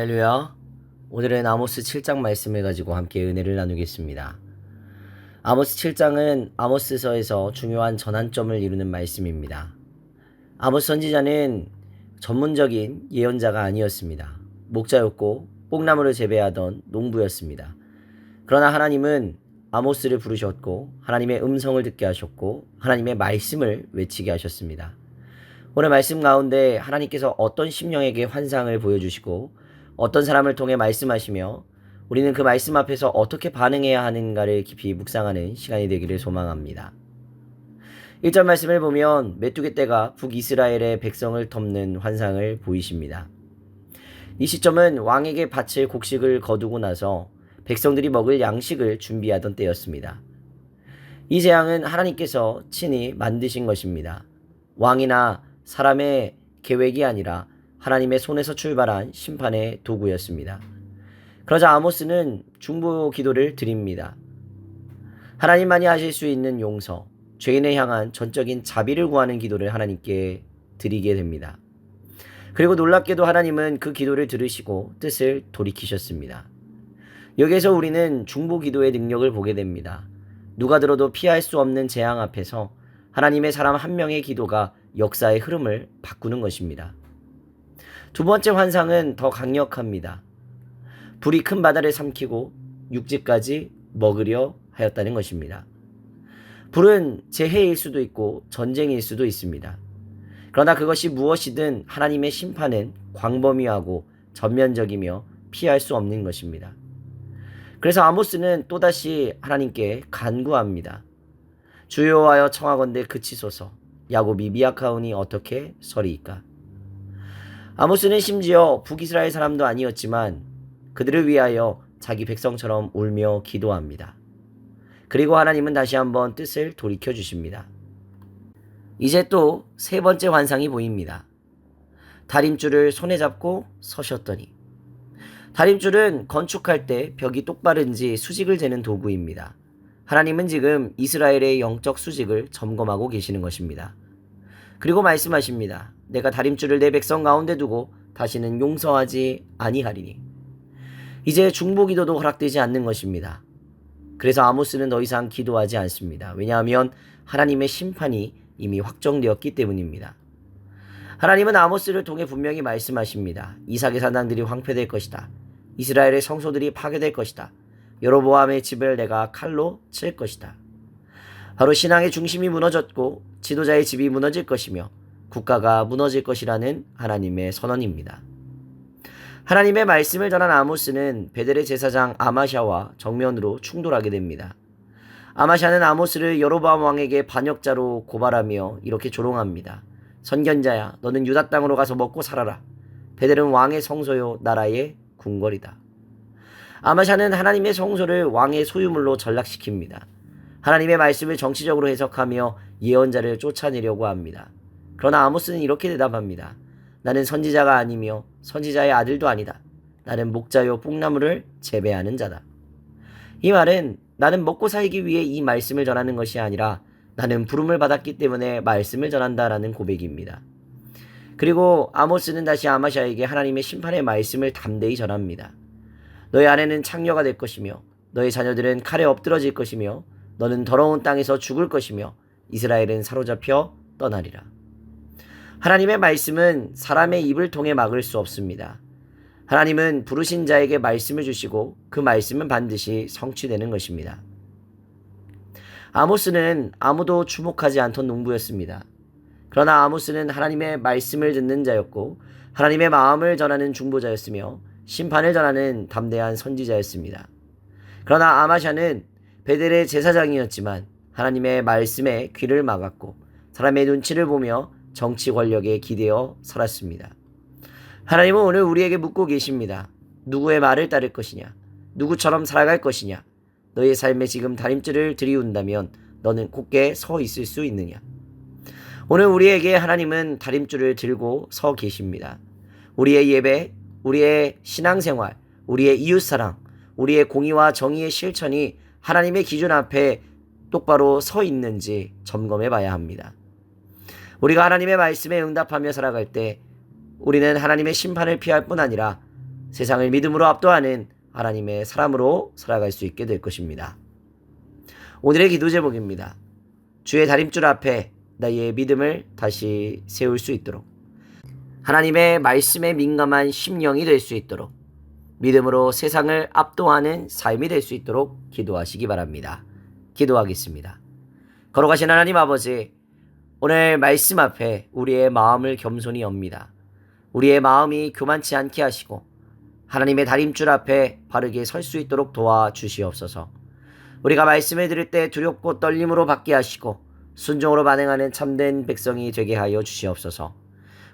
할렐루야. 오늘은 아모스 7장 말씀을 가지고 함께 은혜를 나누겠습니다. 아모스 7장은 아모스서에서 중요한 전환점을 이루는 말씀입니다. 아모스 선지자는 전문적인 예언자가 아니었습니다. 목자였고 뽕나무를 재배하던 농부였습니다. 그러나 하나님은 아모스를 부르셨고 하나님의 음성을 듣게 하셨고 하나님의 말씀을 외치게 하셨습니다. 오늘 말씀 가운데 하나님께서 어떤 심령에게 환상을 보여주시고 어떤 사람을 통해 말씀하시며 우리는 그 말씀 앞에서 어떻게 반응해야 하는가를 깊이 묵상하는 시간이 되기를 소망합니다. 1절 말씀을 보면 메뚜기 떼가 북이스라엘의 백성을 덮는 환상을 보이십니다. 이 시점은 왕에게 바칠 곡식을 거두고 나서 백성들이 먹을 양식을 준비하던 때였습니다. 이 재앙은 하나님께서 친히 만드신 것입니다. 왕이나 사람의 계획이 아니라 하나님의 손에서 출발한 심판의 도구였습니다. 그러자 아모스는 중보 기도를 드립니다. 하나님만이 하실 수 있는 용서, 죄인을 향한 전적인 자비를 구하는 기도를 하나님께 드리게 됩니다. 그리고 놀랍게도 하나님은 그 기도를 들으시고 뜻을 돌이키셨습니다. 여기에서 우리는 중보 기도의 능력을 보게 됩니다. 누가 들어도 피할 수 없는 재앙 앞에서 하나님의 사람 한 명의 기도가 역사의 흐름을 바꾸는 것입니다. 두 번째 환상은 더 강력합니다. 불이 큰 바다를 삼키고 육지까지 먹으려 하였다는 것입니다. 불은 재해일 수도 있고 전쟁일 수도 있습니다. 그러나 그것이 무엇이든 하나님의 심판은 광범위하고 전면적이며 피할 수 없는 것입니다. 그래서 아모스는 또다시 하나님께 간구합니다. 주 여호와여 청하건대 그치소서. 야곱이 미약하오니 어떻게 서리이까. 아모스는 심지어 북이스라엘 사람도 아니었지만 그들을 위하여 자기 백성처럼 울며 기도합니다. 그리고 하나님은 다시 한번 뜻을 돌이켜 주십니다. 이제 또 세 번째 환상이 보입니다. 다림줄을 손에 잡고 서셨더니. 다림줄은 건축할 때 벽이 똑바른지 수직을 재는 도구입니다. 하나님은 지금 이스라엘의 영적 수직을 점검하고 계시는 것입니다. 그리고 말씀하십니다. 내가 다림줄을 내 백성 가운데 두고 다시는 용서하지 아니하리니. 이제 중보 기도도 허락되지 않는 것입니다. 그래서 아모스는 더 이상 기도하지 않습니다. 왜냐하면 하나님의 심판이 이미 확정되었기 때문입니다. 하나님은 아모스를 통해 분명히 말씀하십니다. 이삭의 산당들이 황폐될 것이다. 이스라엘의 성소들이 파괴될 것이다. 여로보암의 집을 내가 칼로 칠 것이다. 바로 신앙의 중심이 무너졌고 지도자의 집이 무너질 것이며 국가가 무너질 것이라는 하나님의 선언입니다. 하나님의 말씀을 전한 아모스는 베델의 제사장 아마샤와 정면으로 충돌하게 됩니다. 아마샤는 아모스를 여로보암 왕에게 반역자로 고발하며 이렇게 조롱합니다. 선견자야, 너는 유다 땅으로 가서 먹고 살아라. 베델은 왕의 성소요 나라의 궁궐이다. 아마샤는 하나님의 성소를 왕의 소유물로 전락시킵니다. 하나님의 말씀을 정치적으로 해석하며 예언자를 쫓아내려고 합니다. 그러나 아모스는 이렇게 대답합니다. 나는 선지자가 아니며 선지자의 아들도 아니다. 나는 목자요 뽕나무를 재배하는 자다. 이 말은 나는 먹고 살기 위해 이 말씀을 전하는 것이 아니라 나는 부름을 받았기 때문에 말씀을 전한다라는 고백입니다. 그리고 아모스는 다시 아마샤에게 하나님의 심판의 말씀을 담대히 전합니다. 너의 아내는 창녀가 될 것이며 너의 자녀들은 칼에 엎드러질 것이며 너는 더러운 땅에서 죽을 것이며 이스라엘은 사로잡혀 떠나리라. 하나님의 말씀은 사람의 입을 통해 막을 수 없습니다. 하나님은 부르신 자에게 말씀을 주시고 그 말씀은 반드시 성취되는 것입니다. 아모스는 아무도 주목하지 않던 농부였습니다. 그러나 아모스는 하나님의 말씀을 듣는 자였고 하나님의 마음을 전하는 중보자였으며 심판을 전하는 담대한 선지자였습니다. 그러나 아마샤는 베델의 제사장이었지만 하나님의 말씀에 귀를 막았고 사람의 눈치를 보며 정치 권력에 기대어 살았습니다. 하나님은 오늘 우리에게 묻고 계십니다. 누구의 말을 따를 것이냐? 누구처럼 살아갈 것이냐? 너의 삶에 지금 다림줄을 들이운다면 너는 굳게 서 있을 수 있느냐? 오늘 우리에게 하나님은 다림줄을 들고 서 계십니다. 우리의 예배, 우리의 신앙생활, 우리의 이웃사랑, 우리의 공의와 정의의 실천이 하나님의 기준 앞에 똑바로 서 있는지 점검해 봐야 합니다. 우리가 하나님의 말씀에 응답하며 살아갈 때 우리는 하나님의 심판을 피할 뿐 아니라 세상을 믿음으로 압도하는 하나님의 사람으로 살아갈 수 있게 될 것입니다. 오늘의 기도 제목입니다. 주의 다림줄 앞에 나의 믿음을 다시 세울 수 있도록, 하나님의 말씀에 민감한 심령이 될 수 있도록, 믿음으로 세상을 압도하는 삶이 될 수 있도록 기도하시기 바랍니다. 기도하겠습니다. 걸어가신 하나님 아버지, 오늘 말씀 앞에 우리의 마음을 겸손히 엽니다. 우리의 마음이 교만치 않게 하시고 하나님의 다림줄 앞에 바르게 설 수 있도록 도와주시옵소서. 우리가 말씀을 들을 때 두렵고 떨림으로 받게 하시고 순종으로 반응하는 참된 백성이 되게 하여 주시옵소서.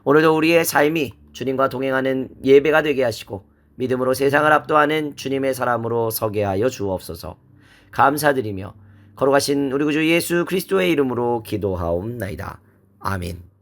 오늘도 우리의 삶이 주님과 동행하는 예배가 되게 하시고 믿음으로 세상을 압도하는 주님의 사람으로 서게 하여 주옵소서. 감사드리며 거룩하신 우리 구주 예수 그리스도의 이름으로 기도하옵나이다. 아멘.